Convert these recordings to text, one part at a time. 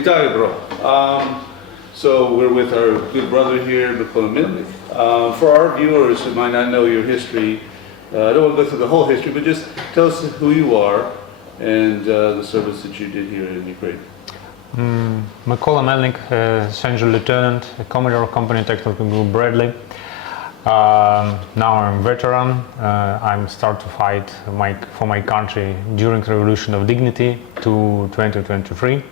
Vitaly, bro. So we're with our good brother here, Mykola Melnyk. For our viewers who might not know your history, I don't want to go through the whole history, but just tell us who you are and the service that you did here in Ukraine. Mykola Melnyk, Sergeant Lieutenant, Commodore Company Technical Group Bradley. Now I'm a veteran. I'm start to fight for my country during the Revolution of Dignity to 2023.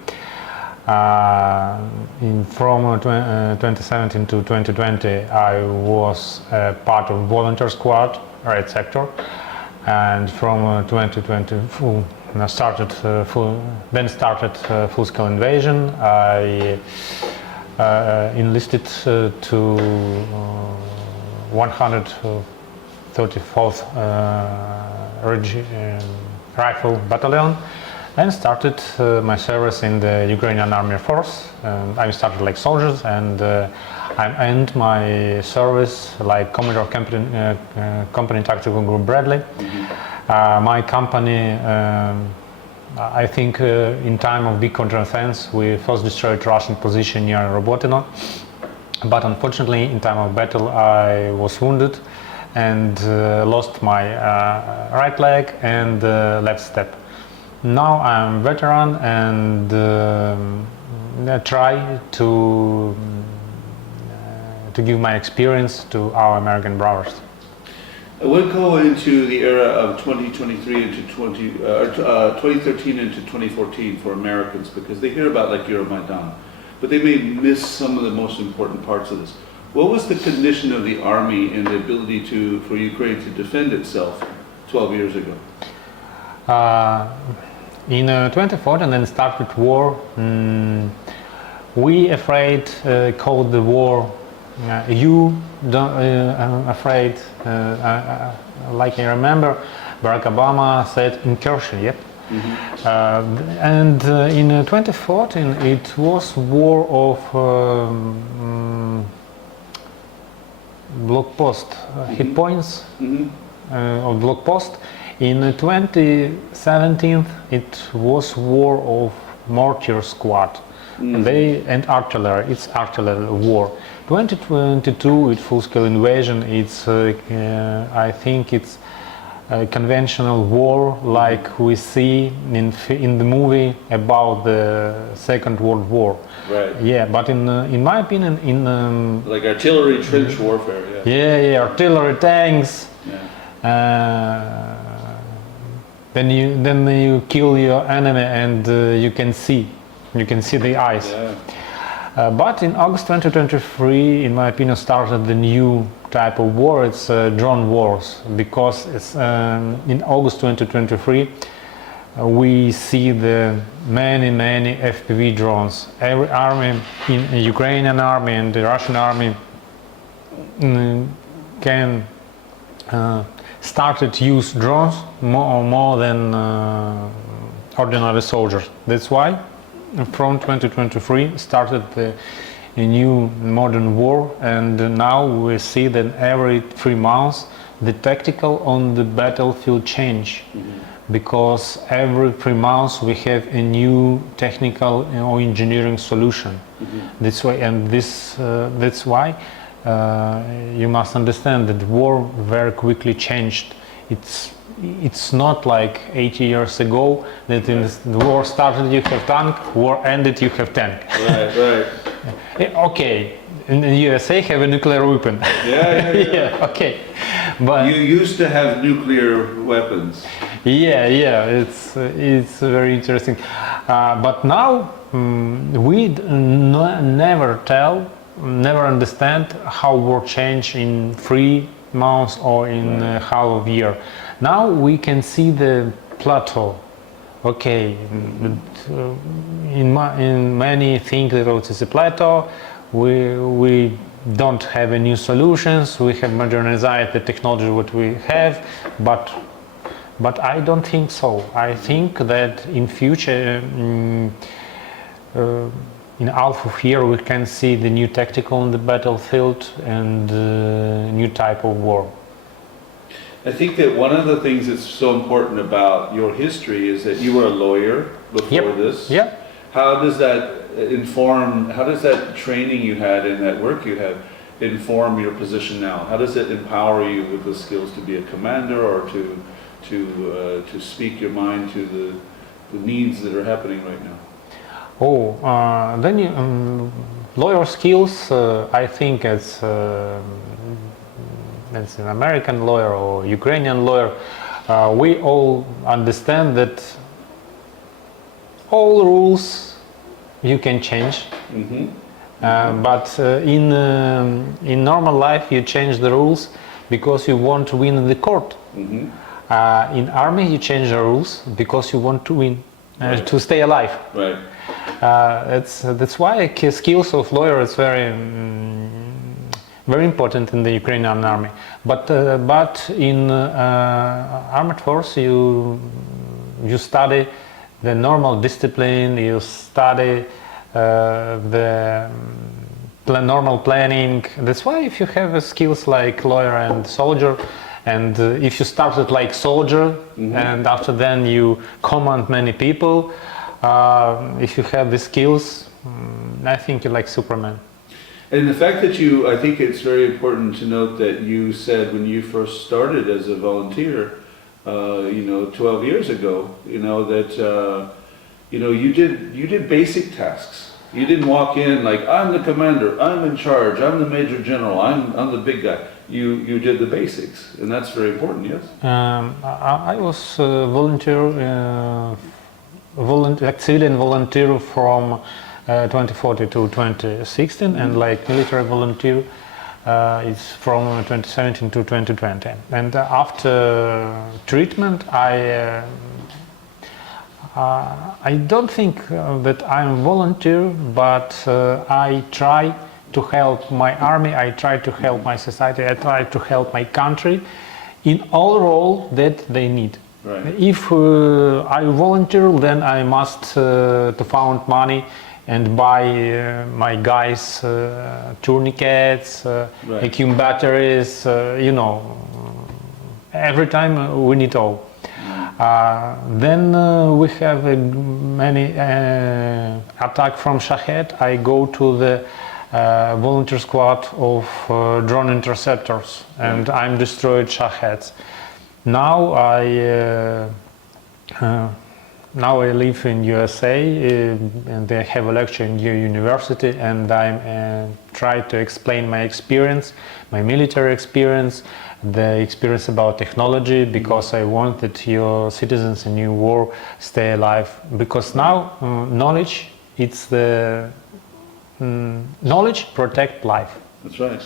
From 2017 to 2020, I was part of volunteer squad, Red Sector, and from 2020 started full-scale invasion. I enlisted to 134th Rifle Battalion and started my service in the Ukrainian Army Force. I started like soldiers, and I ended my service like Commodore Company Tactical Group Bradley. My company, I think in time of big counteroffensive, we first destroyed Russian position near Robotyne, but unfortunately in time of battle I was wounded and lost my right leg and left step. Now I'm a veteran and try to give my experience to our American brothers. We'll go into the era of 2023 into 2013 into 2014 for Americans, because they hear about like your Maidan, but they may miss some of the most important parts of this. What was the condition of the army and the ability for Ukraine to defend itself 12 years ago? In 2014, then started war. We afraid called the war. You don't afraid. Like I remember, Barack Obama said incursion. Yep. And in 2014, it was war of block post hit points of block post. In 2017, it was war of mortar squad. And artillery. It's artillery war. 2022, it's full-scale invasion. It's I think it's a conventional war like we see in the movie about the Second World War. Right. Yeah, but in my opinion, like artillery trench warfare. Yeah. Yeah, artillery tanks. Yeah. Then you kill your enemy and you can see the eyes. Yeah. But in August 2023, in my opinion, started the new type of war. It's drone wars, because it's, in August 2023 we see the many FPV drones. Every army, in the Ukrainian army and the Russian army, can started to use drones more than ordinary soldiers. That's why from 2023 started a new modern war, and now we see that every 3 months the tactical on the battlefield change, because every 3 months we have a new technical or engineering solution. That's why, and that's why you must understand that the war very quickly changed. It's not like 80 years ago that in the war started you have tank, war ended you have tank. Right. Okay, in the USA have a nuclear weapon. Yeah, okay. But you used to have nuclear weapons. Yeah, it's very interesting. But now we never understand how war change in 3 months or in half of year. Now we can see the plateau. Okay, in many think that it's a plateau. We don't have any new solutions. We have modernized the technology what we have, but I don't think so. I think that in future, in half of year, we can see the new tactical on the battlefield and new type of war. I think that one of the things that's so important about your history is that you were a lawyer before this. Yeah. How does that inform, how does that training you had and that work you had inform your position now? How does it empower you with the skills to be a commander or to speak your mind to the needs that are happening right now? Then lawyer skills, I think as an American lawyer or Ukrainian lawyer, we all understand that all rules you can change, but in normal life you change the rules because you want to win in the court. In army you change the rules because you want to win, to stay alive. Right. That's why skills of lawyer is very important in the Ukrainian army. But in armed force you study the normal discipline, you study the normal planning. That's why if you have skills like lawyer and soldier, and if you started like soldier and after then you command many people, if you have the skills, I think you're like Superman. And the fact that I think it's very important to note that you said when you first started as a volunteer, 12 years ago, that, you did basic tasks. You didn't walk in like, I'm the commander, I'm in charge, I'm the major general, I'm the big guy. You did the basics, and that's very important, yes? I was civilian volunteer from 2014 to 2016, and like military volunteer is from 2017 to 2020. And after treatment, I don't think that I'm volunteer, but I try to help my army, I try to help my society, I try to help my country in all role that they need. Right. If I volunteer, then I must to found money and buy my guys tourniquets, vacuum batteries, every time we need all. Then we have many attack from Shahed. I go to the volunteer squad of drone interceptors, and I'm destroyed Shaheds. Now I live in USA, and they have a lecture in your university, and I try to explain my experience, my military experience, the experience about technology, because I want that your citizens in new war stay alive. Because now knowledge, it's the knowledge protect life. That's right.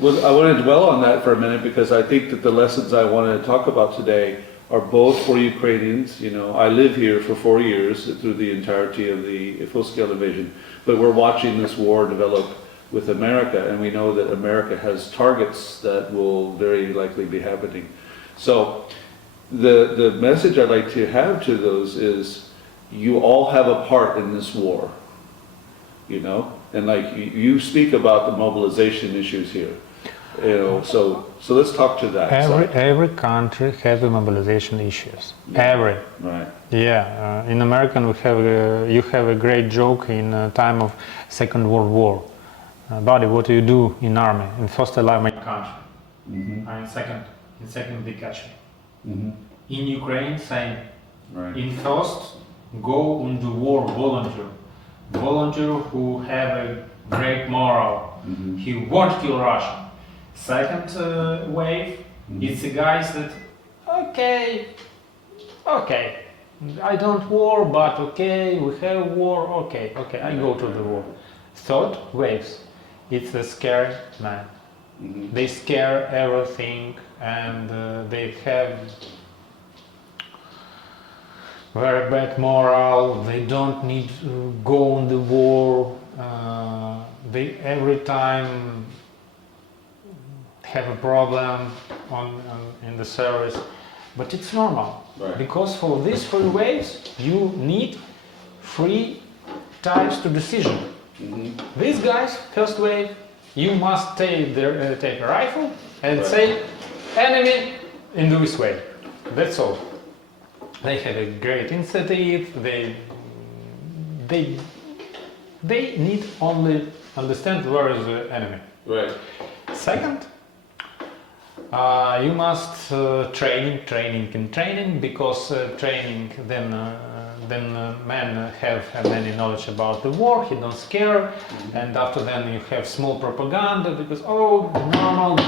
Well, I want to dwell on that for a minute because I think that the lessons I want to talk about today are both for Ukrainians. I live here for 4 years through the entirety of the full-scale invasion, but we're watching this war develop with America, and we know that America has targets that will very likely be happening. So the message I'd like to have to those is you all have a part in this war, and like you speak about the mobilization issues here. So let's talk to that. Every country has a mobilization issues. Yeah. Every. Right. Yeah. In American, you have a great joke in time of Second World War. Buddy, what do you do in army? In first, I love my country. In second, they catch me. In Ukraine, same. Right. In first, go on the war volunteer who have a great moral. He won't kill Russia. Second wave, it's the guys that, okay, I don't war, but okay, we have war, okay, I go to the war. Third waves, it's the scared man. They scare everything, and they have very bad moral. They don't need to go on the war. They every time have a problem in the service, but it's normal. Right. Because for these 3 waves you need 3 types to decision. These guys, first wave, you must take a rifle and say enemy in this way. That's all. They have a great initiative. They They need only understand where is the enemy. Right. Second, you must training because training then man have many knowledge about the war. He don't scare, and after then you have small propaganda because normal,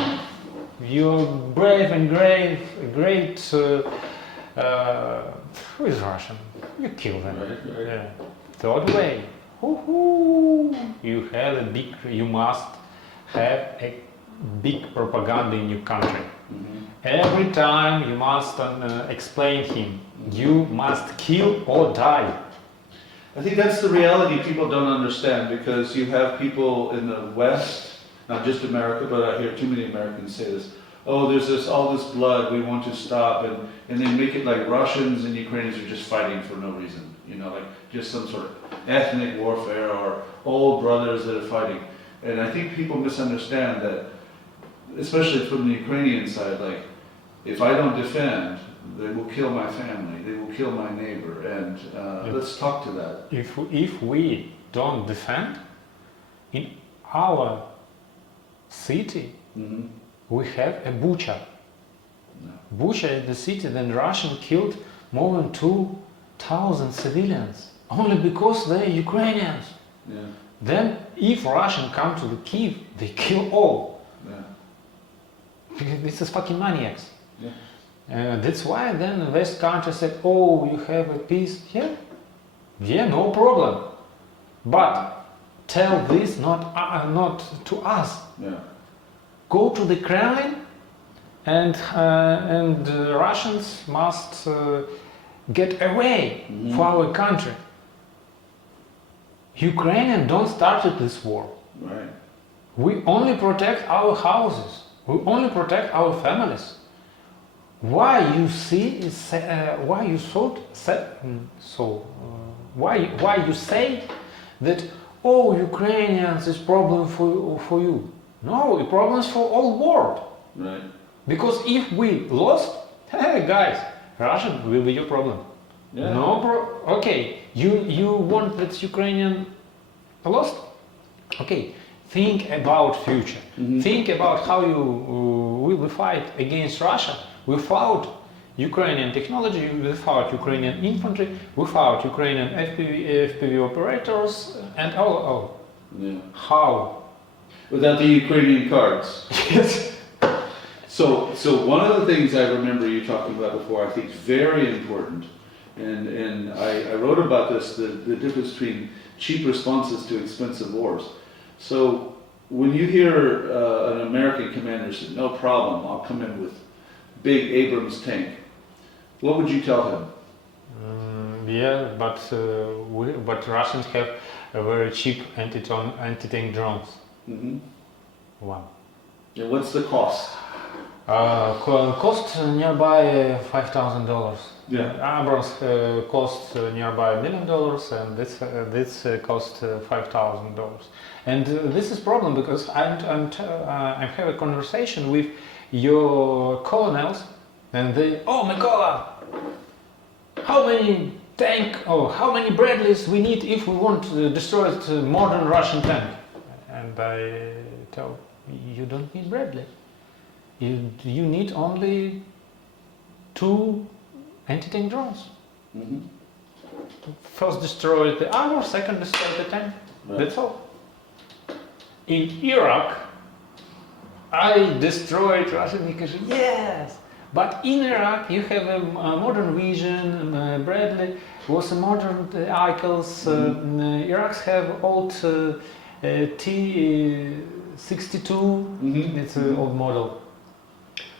you're brave and great. Who is Russian? You kill them. Right. Yeah. Third way, you must have a big propaganda in your country. Every time you must explain him, you must kill or die. I think that's the reality people don't understand, because you have people in the West, not just America, but I hear too many Americans say this. Oh, there's all this blood, we want to stop, and they make it like Russians and Ukrainians are just fighting for no reason, like just some sort of ethnic warfare or old brothers that are fighting. And I think people misunderstand that, especially from the Ukrainian side, like, if I don't defend, they will kill my family, they will kill my neighbor, and let's talk to that. If we don't defend, in our city, we have a Bucha. No. Bucha is the city then Russian killed more than 2,000 civilians, only because they're Ukrainians. Yeah. Then if Russian come to the Kiev, they kill all. Yeah. Because this is fucking maniacs. Yeah. That's why then the West country said, you have a peace. Yeah, no problem. But tell this not to us. Yeah. Go to the Kremlin, and Russians must get away for our country. Ukrainians don't start this war. Right. We only protect our houses. We only protect our families. Why you say that Ukrainians is problem for you? No, it problems for all world. Right. Because if we lost, hey guys, Russian will be your problem. Yeah. Okay, you want that Ukrainian lost? Okay, think about future. Think about how you will fight against Russia without Ukrainian technology, without Ukrainian infantry, without Ukrainian FPV operators, and all. Yeah. How? Without the Ukrainian cards. Yes. So one of the things I remember you talking about before, I think is very important, and I wrote about this, the difference between cheap responses to expensive wars. So when you hear an American commander say, no problem, I'll come in with big Abrams tank, what would you tell him? But Russians have a very cheap anti-tank drones. Wow. And what's the cost? Cost nearby $5,000. Yeah. Abrams cost nearby $1 million, and this cost $5,000. And this is problem because I have a conversation with your colonels, and they, Mykola, how many Bradleys we need if we want to destroy the modern Russian tank? And I tell, you don't need Bradley. You need only 2 anti-tank drones. First destroy the armor, second destroy the tank. Right. That's all. In Iraq, I destroyed Russian incursion. Yes, but in Iraq you have a modern vision. Bradley was a modern Icals. Iraqs have old T-62. It's an old model.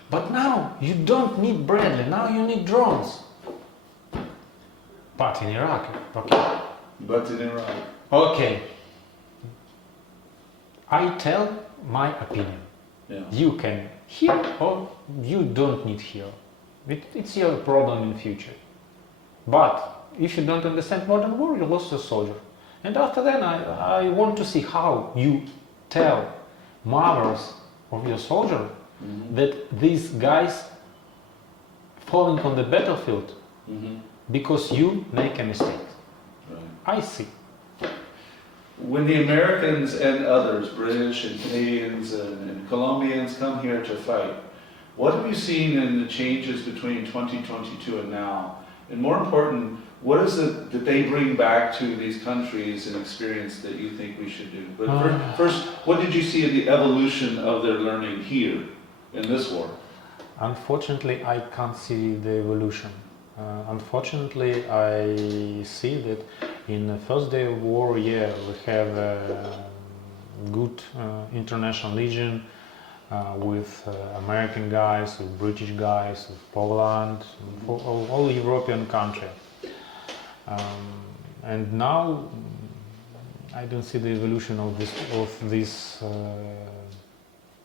But now you don't need Bradley. Now you need drones. But in Iraq, okay. But in Iraq. Okay. I tell my opinion. Yeah. You can hear or you don't need hear. It's your problem in future. But if you don't understand modern war, you lost a soldier. And after that, I want to see how you tell mothers of your soldier that these guys falling on the battlefield because you make a mistake. Right. I see. when the Americans and others, British and Canadians and Colombians come here to fight, what have you seen in the changes between 2022 and now? And more important, what is it that they bring back to these countries and experience that you think we should do? But first, what did you see in the evolution of their learning here in this war? Unfortunately, I can't see the evolution. Unfortunately, I see that in the first day of war, yeah, we have a good international legion with American guys, with British guys, with Poland, all European countries. And now I don't see the evolution of this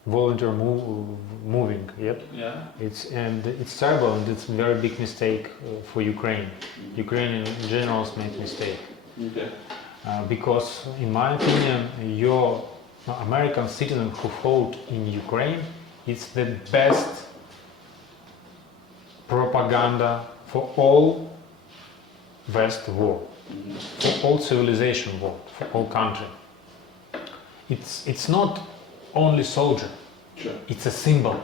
volunteer moving yet. Yeah. It's terrible, and it's a very big mistake for Ukraine. Ukrainian generals make mistake. Okay. Because in my opinion, your American citizen who fought in Ukraine is the best propaganda for all West war, for all civilization war, for all country. It's not only soldier. Sure. It's a symbol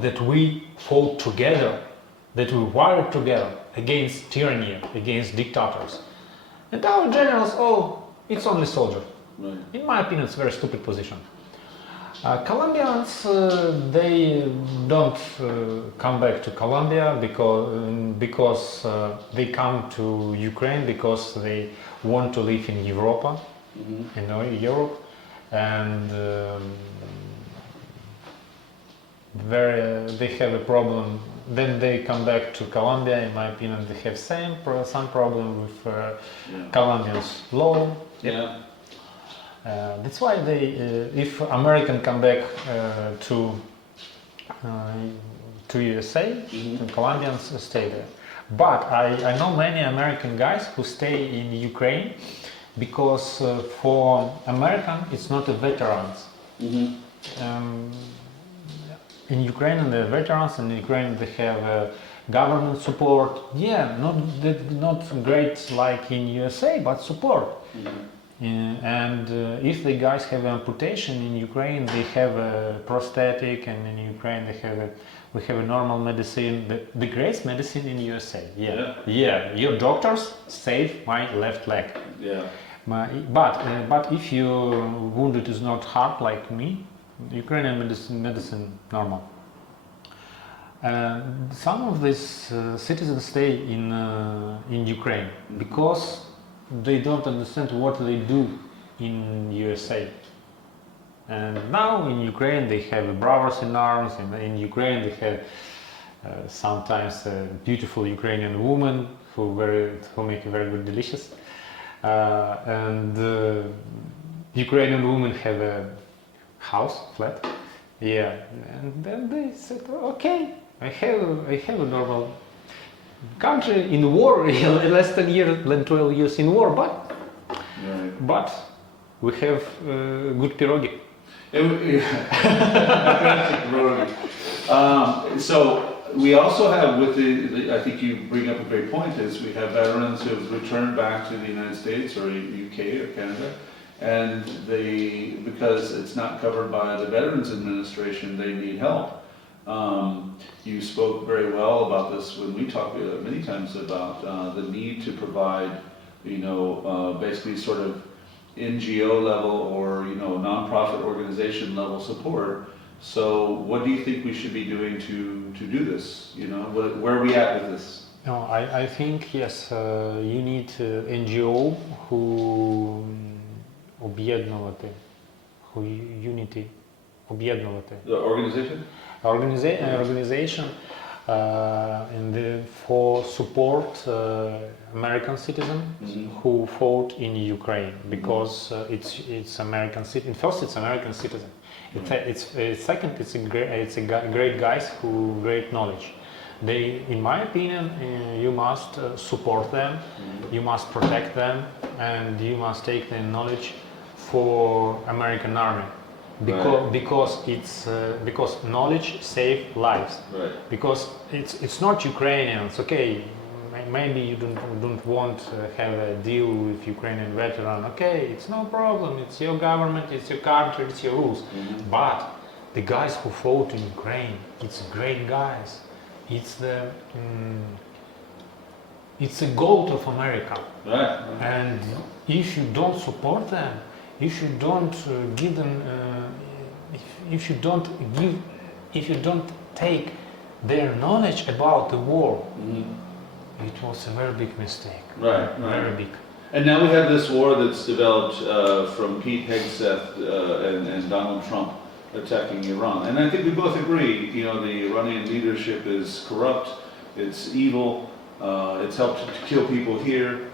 that we fought together, that we warred together against tyranny, against dictators. And our generals, oh, it's only soldier. Right. In my opinion, it's a very stupid position. Colombians, they don't come back to Colombia because they come to Ukraine because they want to live in Europe, in Europe, and they have a problem. Then they come back to Colombia. In my opinion, they have some problem with Colombian's law. Yeah. That's why if American come back to USA, then Colombians stay there. But I know many American guys who stay in Ukraine because for American it's not a veterans. In Ukraine, the veterans in Ukraine, they have government support. Yeah, not great like in USA, but support. And if the guys have amputation in Ukraine, they have a prosthetic, and in Ukraine we have a normal medicine, the greatest medicine in USA. Yeah. Your doctors save my left leg. Yeah. But if your wounded is not hard like me, Ukrainian medicine normal. Some of these citizens stay in Ukraine because they don't understand what they do in USA. And now in Ukraine they have brothers in arms, and in Ukraine they have sometimes a beautiful Ukrainian woman who make a very good delicious. And Ukrainian women have a house, flat. Yeah, and then they said, okay, I have a normal country in war, less than 12 years in war, but we have good pierogi. So we also have I think you bring up a great point, is we have veterans who have returned back to the United States or UK or Canada, and because it's not covered by the Veterans Administration, they need help. You spoke very well about this when we talked many times about the need to provide, basically sort of NGO level or nonprofit organization level support. So what do you think we should be doing to do this? Where are we at with this? No, I think yes, you need NGO who об'єднувати, об'єднувати. The organization? Organization for support American citizens who fought in Ukraine, because it's American citizen. First, it's American citizen. Second, it's a great guys who great knowledge. In my opinion, you must support them, you must protect them, and you must take their knowledge for American army. Because knowledge saves lives. Right. Because it's not Ukrainians. Okay, maybe you don't want to have a deal with Ukrainian veteran. Okay, it's no problem. It's your government, it's your country, it's your rules. But the guys who fought in Ukraine, it's great guys. It's the gold of America. Right. And if you don't support them, if you don't give them, if you don't take their knowledge about the war, it was a very big mistake. Right. Very big. And now we have this war that's developed from Pete Hegseth and Donald Trump attacking Iran. And I think we both agree, you know, the Iranian leadership is corrupt, it's evil, it's helped to kill people here.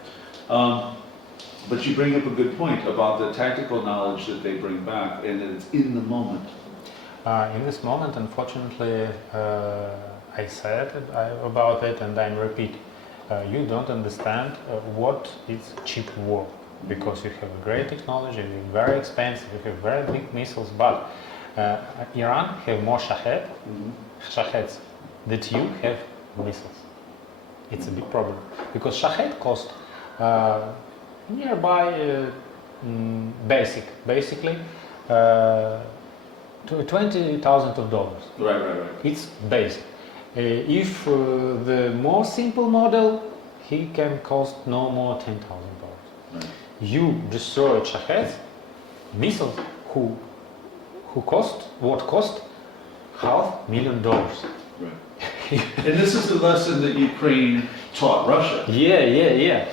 But you bring up a good point about the tactical knowledge that they bring back, and that it's in the moment. In this moment, unfortunately, I said about it, and I repeat, you don't understand what is cheap war, because you have great technology, you're very expensive, you have very big missiles, but Iran have more Shaheds that you have missiles. It's a big problem, because Shahed cost nearby basically $20,000. Right. It's basic. If the more simple model, he can cost no more $10,000. Right. You destroy Shaheds missiles who cost $500,000. Right. And this is the lesson that Ukraine taught Russia. Yeah.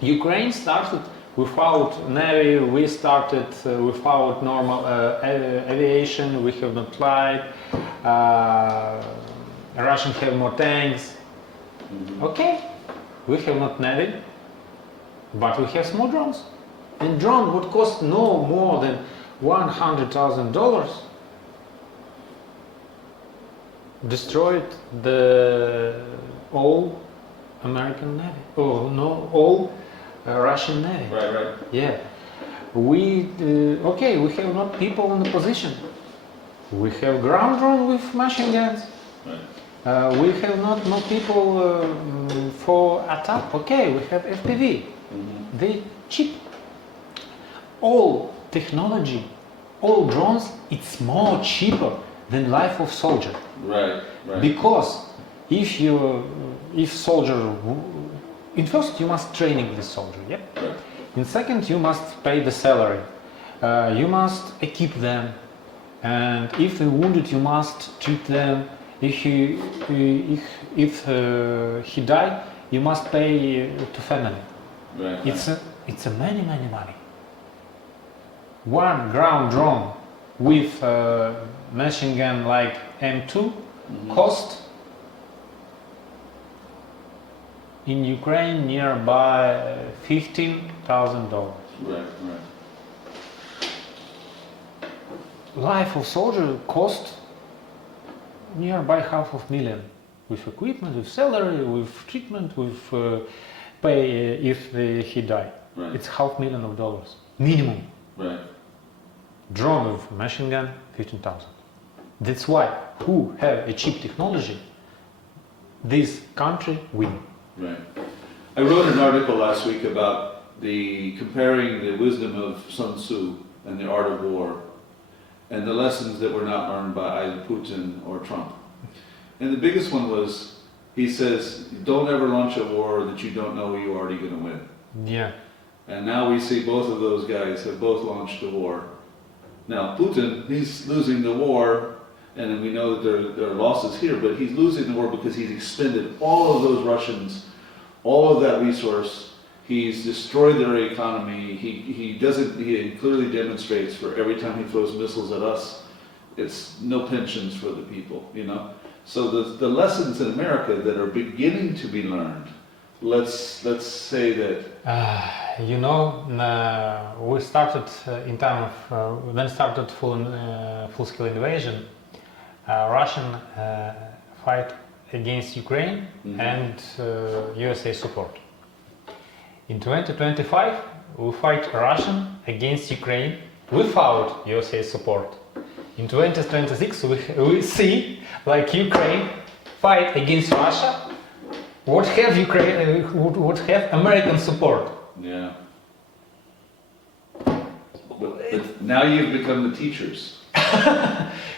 Ukraine started without navy, we started without normal aviation, we have not flight, Russians have more tanks. Okay, we have not navy, but we have small drones. And drone would cost no more than $100,000. Destroyed the all American Navy. Oh no, all Russian Navy. Right. Yeah. We have not people in the position. We have ground drone with machine guns. Right. We have not people for attack. Okay, we have FPV. They cheap. All technology, all drones, it's more cheaper than life of soldier. Right. Because if soldier, in first you must training this soldier, yeah. Right. In second you must pay the salary, you must equip them, and if they wounded you must treat them. If he died, you must pay to family. Right. It's a many money. One ground drone with machine gun like M2 cost in Ukraine nearby $15,000. Right. Life of soldier cost nearby $500,000 with equipment, with salary, with treatment, with pay if he died. Right. It's $500,000 minimum. Right. Drone with machine gun, 15,000. That's why who have a cheap technology, this country win. Right. I wrote an article last week about comparing the wisdom of Sun Tzu and the art of war, and the lessons that were not learned by either Putin or Trump. And the biggest one was, he says, don't ever launch a war that you don't know you're already going to win. Yeah. And now we see both of those guys have both launched a war. Now Putin, he's losing the war, and then we know that there are losses here, but he's losing the war because he's expended all of those Russians, all of that resource. He's destroyed their economy. He clearly demonstrates for every time he throws missiles at us, it's no pensions for the people, you know. So the lessons in America that are beginning to be learned, let's say that. We started in time of when started full-scale invasion. Russian fight against Ukraine and USA support. In 2025, we fight Russian against Ukraine without USA support. In 2026, we see like Ukraine fight against Russia What have Ukraine? What have American support? Yeah. But now you've become the teachers.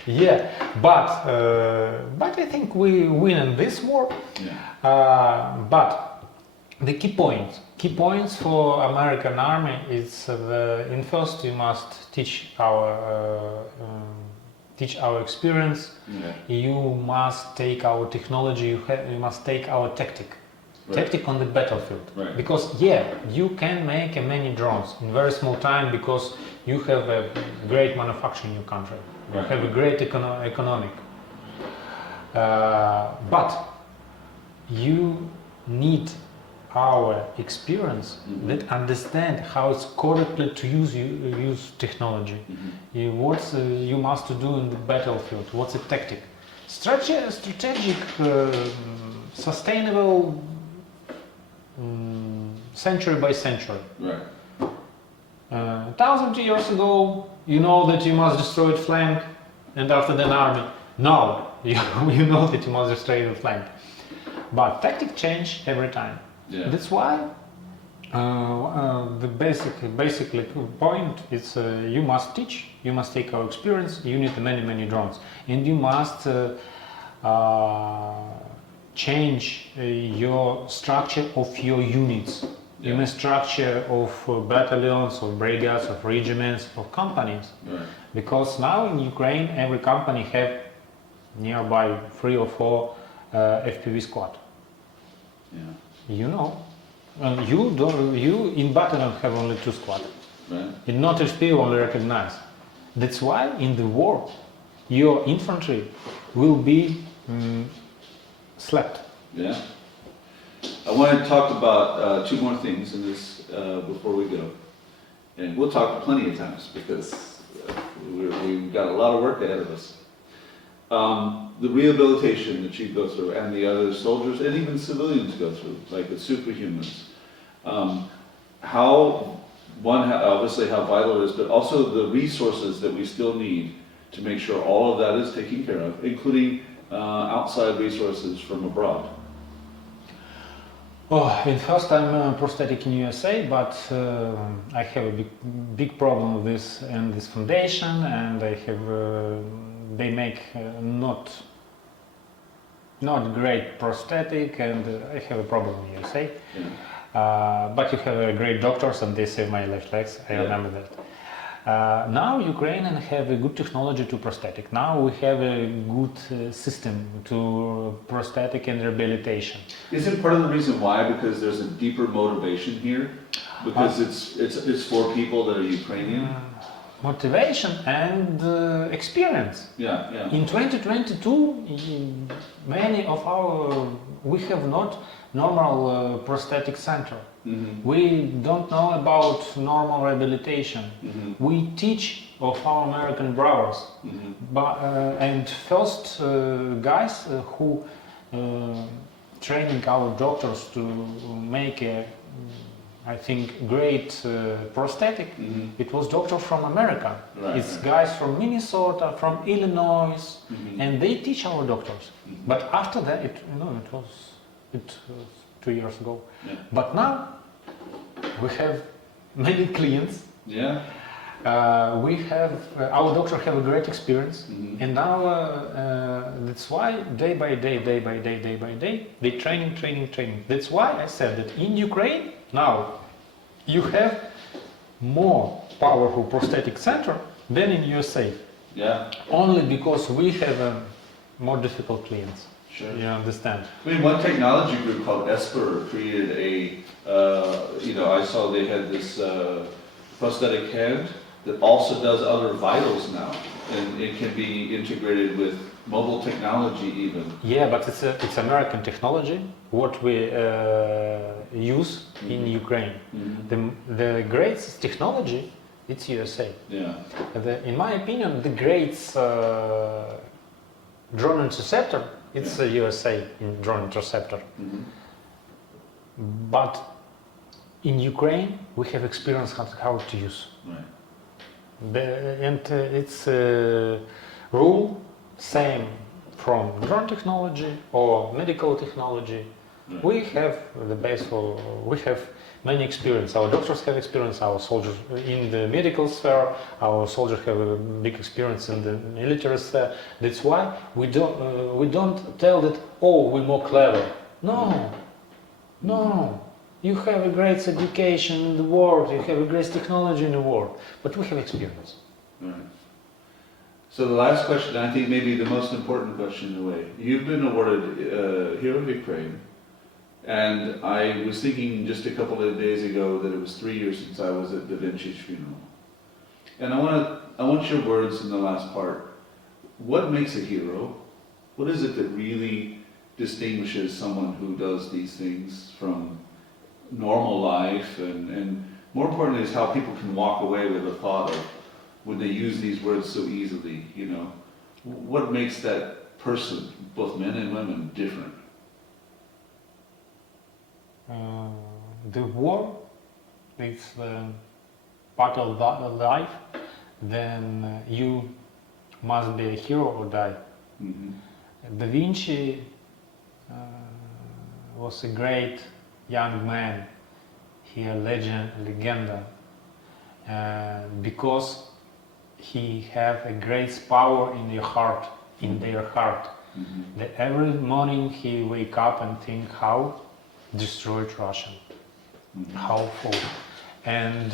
Yeah, but I think we win in this war. Yeah. But the key points for American army is in first you must teach our experience. Yeah. You must take our technology. You must take our tactic. Right. Tactic on the battlefield. Right. Because you can make many drones in very small time because you have a great manufacturing in your country. You Right. have a great economic. But you need our experience that understand how it's correctly to use technology. You must do in the battlefield. What's a tactic? Strategic, sustainable. Century by century. Right. 1,000 years ago, you know that you must destroy the flank, and after the army. Now, you know that you must destroy the flank. But tactic change every time. Yeah. That's why the basically point is you must teach, you must take our experience, you need many drones, and you must change your structure of your units. Yeah. You must structure of battalions, of brigades, of regiments, of companies. Right. Because now in Ukraine, every company have nearby 3 or 4 FPV squad. Yeah. You know, you in battalion have only 2 squad. Right. In not FPV only recognize. That's why in the war, your infantry will be slept. Yeah. I want to talk about 2 more things in this before we go, and we'll talk plenty of times because we've got a lot of work ahead of us. The rehabilitation that you go through, and the other soldiers and even civilians go through, like the superhumans. Obviously how vital it is, but also the resources that we still need to make sure all of that is taken care of, including outside resources from abroad. Oh, in first I'm prosthetic in USA, but I have a big problem with this and this foundation, and I have they make not great prosthetic, and I have a problem in USA. Yeah. But you have great doctors, and they save my left legs. I remember that. Now Ukrainians have a good technology to prosthetic. Now we have a good system to prosthetic and rehabilitation. Isn't part of the reason why because there's a deeper motivation here? Because it's for people that are Ukrainian? Motivation and experience. Yeah, yeah. In 2022, many of we have not normal prosthetic center. Mm-hmm. We don't know about normal rehabilitation. Mm-hmm. We teach of our American brothers, and first guys who training our doctors to make a, I think, great prosthetic. It was doctors from America. Right, it's right. guys from Minnesota, from Illinois, and they teach our doctors. But after that, it was 2 years ago. Yeah. But now we have many clients. Yeah. We have our doctors have a great experience, and now that's why day by day, they training. That's why I said that in Ukraine now you have more powerful prosthetic center than in USA. Yeah. Only because we have more difficult clients. Sure. You understand? I mean, one technology group called Esper created I saw they had this prosthetic hand that also does other vitals now, and it can be integrated with mobile technology even. Yeah, but it's American technology. What we use in Ukraine, the great technology, it's USA. Yeah. In my opinion, the great drone interceptor, it's USA in drone interceptor. But in Ukraine, we have experience how to use. Right. It's rule same from drone technology or medical technology. Right. We have the base for, we have many experience. Our doctors have experience, our soldiers in the medical sphere, our soldiers have a big experience in the military sphere. That's why we don't tell that, oh, we're more clever. No, no. You have a great education in the world, you have a great technology in the world, but we have experience. Right. So the last question, I think maybe the most important question in a way. You've been awarded Hero of Ukraine, and I was thinking just a couple of days ago that it was 3 years since I was at Da Vinci's funeral. And I want your words in the last part. What makes a hero? What is it that really distinguishes someone who does these things from normal life, and more importantly is how people can walk away with the thought of when they use these words so easily, you know, what makes that person, both men and women, different? The war is part of life, then you must be a hero or die. Mm-hmm. Da Vinci was a great young man, he a legenda, because he have a great power in your heart, in their heart. Mm-hmm. That every morning he wake up and think how destroy Russia, Mm-hmm. how fall, and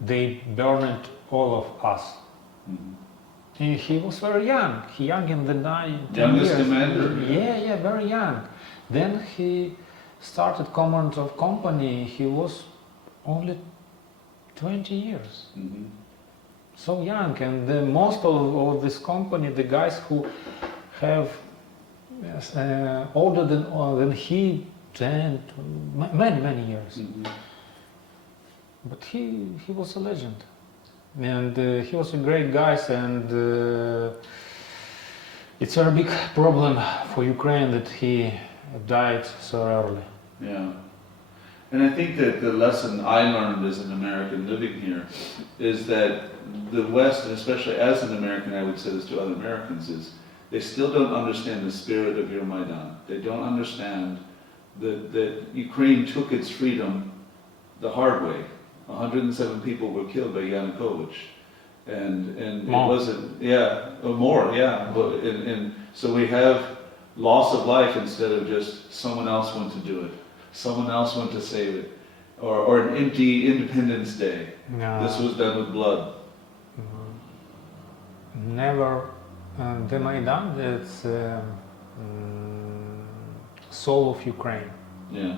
they burned all of us. Mm-hmm. And he was very young. He young in the 10 Youngest years. commander. Yeah, very young. Then he started command of company. He was only 20 years. Mm-hmm. So young, and the most of this company, the guys who have older than he, 10, many years. Mm-hmm. But he was a legend, and he was a great guy, and it's a big problem for Ukraine that he died so early. Yeah. And I think that the lesson I learned as an American living here is that the West, and especially as an American, I would say this to other Americans, is they still don't understand the spirit of your Maidan. They don't understand that Ukraine took its freedom the hard way. 107 people were killed by Yanukovych. And it wasn't, yeah, or more, yeah. But, and so we have loss of life instead of just someone else went to do it. Someone else went to save it. Or an empty Independence Day. No. This was done with blood. Never, the Maidan, that's soul of Ukraine. Yeah.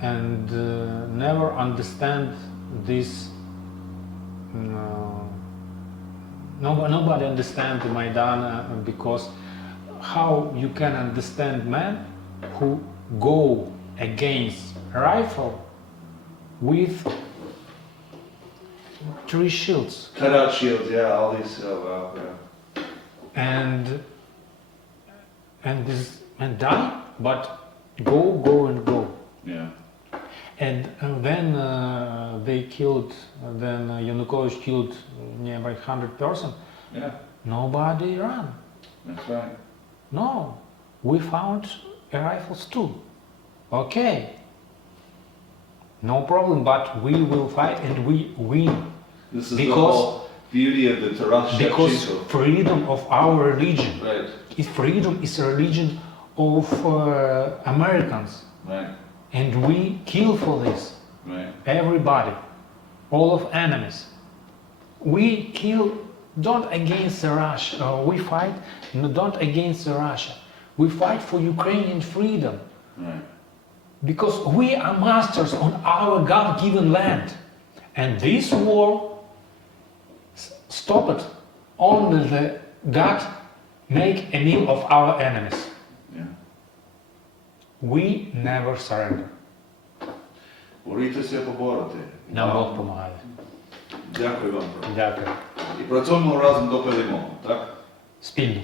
And never understand this. Nobody understands the Maidan because how you can understand men who go against rifle with 3 shields Cutout shields, yeah, all these, oh wow, yeah. and die, but go and go. Yeah. And then they killed, then Yanukovych killed nearby 100 person. Yeah, Nobody ran. that's right. No, we found rifles too. Okay, no problem, but we will fight and we win. This is Because- the whole beauty of the Taras Because Shevchenko. freedom of our religion, Right, freedom is a religion of Americans, right, and we kill for this. right. Everybody, all of enemies. We kill, don't against Russia. We fight, don't against Russia. We fight for Ukrainian freedom Right. because we are masters on our God-given land, and this war stop it. Only the God make a meal of our enemies. Yeah. We never surrender. Борітеся побороти. Нам Бог помагає. Дякую вам. Дякую. І працюємо разом до перемоги, так? Спільно.